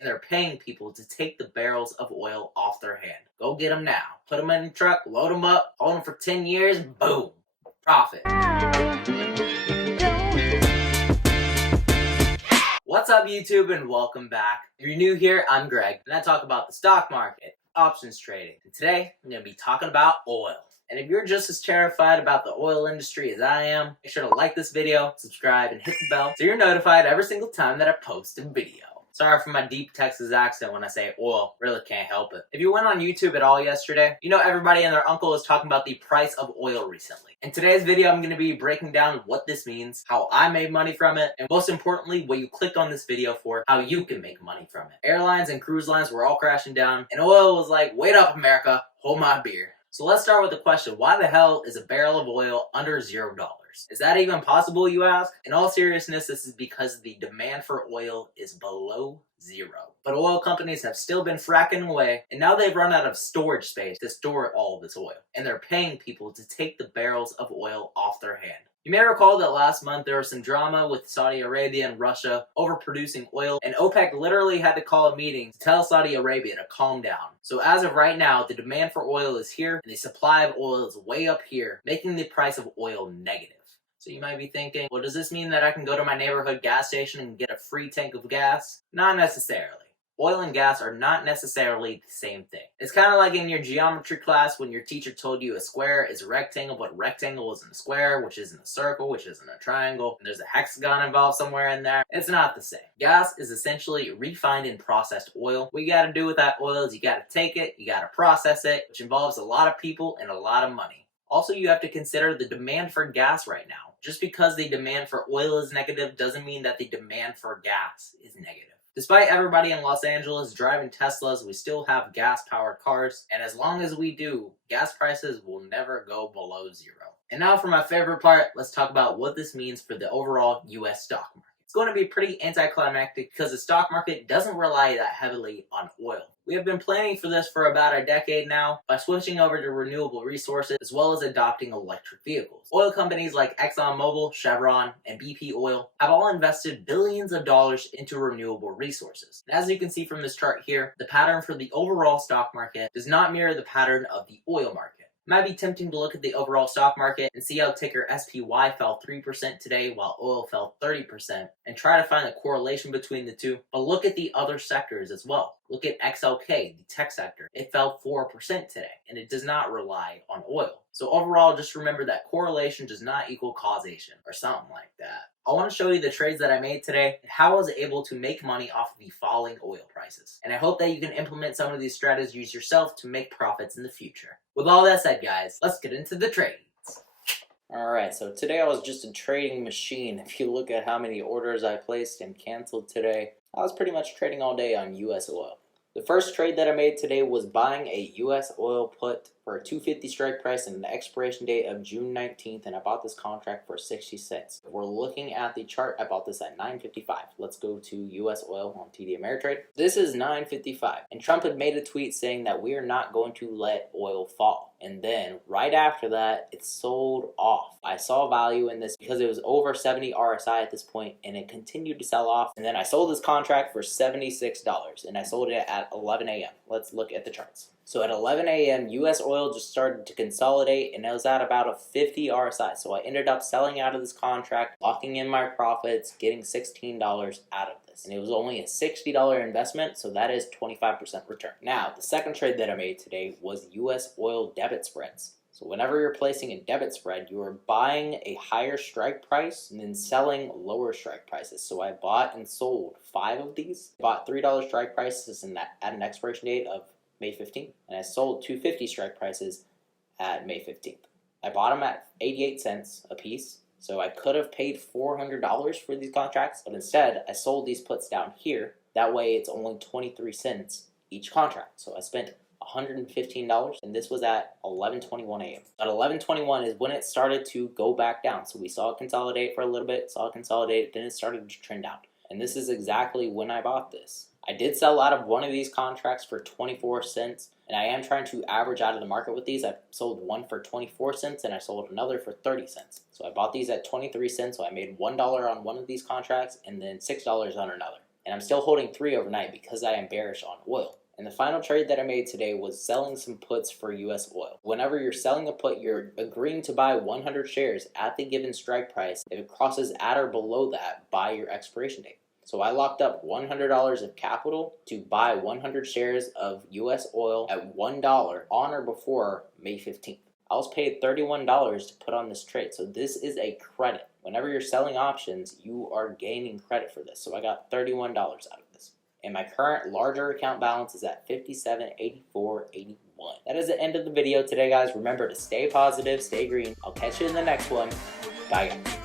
and they're paying people to take the barrels of oil off their hand. Go get them now. Put them in the truck, load them up, hold them for 10 years, boom, profit. What's up, YouTube, and welcome back. If you're new here, I'm Greg, and I talk about the stock market, options trading, and today I'm going to be talking about oil. And if you're just as terrified about the oil industry as I am, make sure to like this video, subscribe, and hit the bell so you're notified every single time that I post a video. Sorry for my deep Texas accent when I say oil, really can't help it. If you went on YouTube at all yesterday, you know everybody and their uncle is talking about the price of oil recently. In today's video, I'm going to be breaking down what this means, how I made money from it, and most importantly, what you clicked on this video for, how you can make money from it. Airlines and cruise lines were all crashing down, and oil was like, wait up America, hold my beer. So let's start with the question, why the hell is a barrel of oil under $0? Is that even possible, you ask? In all seriousness, this is because the demand for oil is below zero. But oil companies have still been fracking away, and now they've run out of storage space to store all of this oil. And they're paying people to take the barrels of oil off their hand. You may recall that last month there was some drama with Saudi Arabia and Russia overproducing oil, and OPEC literally had to call a meeting to tell Saudi Arabia to calm down. So as of right now, the demand for oil is here, and the supply of oil is way up here, making the price of oil negative. So you might be thinking, well, does this mean that I can go to my neighborhood gas station and get a free tank of gas? Not necessarily. Oil and gas are not necessarily the same thing. It's kind of like in your geometry class when your teacher told you a square is a rectangle, but a rectangle isn't a square, which isn't a circle, which isn't a triangle, and there's a hexagon involved somewhere in there. It's not the same. Gas is essentially refined and processed oil. What you gotta do with that oil is you gotta take it, you gotta process it, which involves a lot of people and a lot of money. Also, you have to consider the demand for gas right now. Just because the demand for oil is negative doesn't mean that the demand for gas is negative. Despite everybody in Los Angeles driving Teslas, we still have gas-powered cars, and as long as we do, gas prices will never go below zero. And now for my favorite part, let's talk about what this means for the overall US stock market. It's going to be pretty anticlimactic because the stock market doesn't rely that heavily on oil. We have been planning for this for about a decade now by switching over to renewable resources as well as adopting electric vehicles. Oil companies like ExxonMobil, Chevron, and BP Oil have all invested billions of dollars into renewable resources. And as you can see from this chart here, the pattern for the overall stock market does not mirror the pattern of the oil market. It might be tempting to look at the overall stock market and see how ticker SPY fell 3% today while oil fell 30% and try to find a correlation between the two, but look at the other sectors as well. Look at XLK, the tech sector. It fell 4% today, and it does not rely on oil. So overall, just remember that correlation does not equal causation, or something like that. I want to show you the trades that I made today and how I was able to make money off of the falling oil prices. And I hope that you can implement some of these strategies yourself to make profits in the future. With all that said, guys, let's get into the trades. Alright, so today I was just a trading machine. If you look at how many orders I placed and canceled today, I was pretty much trading all day on US oil. The first trade that I made today was buying a US oil put for a $2.50 strike price and an expiration date of June 19th, and I bought this contract for 60 cents. If we're looking at the chart, I bought this at $9.55. Let's go to US oil on TD Ameritrade. This is $9.55, and Trump had made a tweet saying that we are not going to let oil fall. And then right after that, it sold off. I saw value in this because it was over 70 RSI at this point, and it continued to sell off. And then I sold this contract for $76, and I sold it at 11 a.m. Let's look at the charts. So at 11 a.m., US oil just started to consolidate, and it was at about a 50 RSI. So I ended up selling out of this contract, locking in my profits, getting $16 out of this. And it was only a $60 investment, so that is 25% return. Now, the second trade that I made today was US oil debit spreads. So whenever you're placing a debit spread, you are buying a higher strike price and then selling lower strike prices. So I bought and sold 5 of these. I bought $3 strike prices and at an expiration date of May 15th, and I sold $2.50 strike prices at May 15th. I bought them at 88 cents a piece, so I could have paid $400 for these contracts, but instead I sold these puts down here. That way it's only 23 cents each contract. So I spent $115, and this was at 11:21 a.m. At 11:21 is when it started to go back down. So we saw it consolidate for a little bit, saw it consolidate, then it started to trend down. And this is exactly when I bought this. I did sell out of one of these contracts for 24 cents, and I am trying to average out of the market with these. I sold one for 24 cents, and I sold another for 30 cents. So I bought these at 23 cents, so I made $1 on one of these contracts, and then $6 on another. and I'm still holding 3 overnight because I am bearish on oil. And the final trade that I made today was selling some puts for US oil. Whenever you're selling a put, you're agreeing to buy 100 shares at the given strike price. If it crosses at or below that, by your expiration date. So I locked up $100 of capital to buy 100 shares of US oil at $1 on or before May 15th. I was paid $31 to put on this trade. So this is a credit. Whenever you're selling options, you are gaining credit for this. So I got $31 out of this. And my current larger account balance is at $57.84.81. That is the end of the video today, guys. Remember to stay positive, stay green. I'll catch you in the next one. Bye, guys.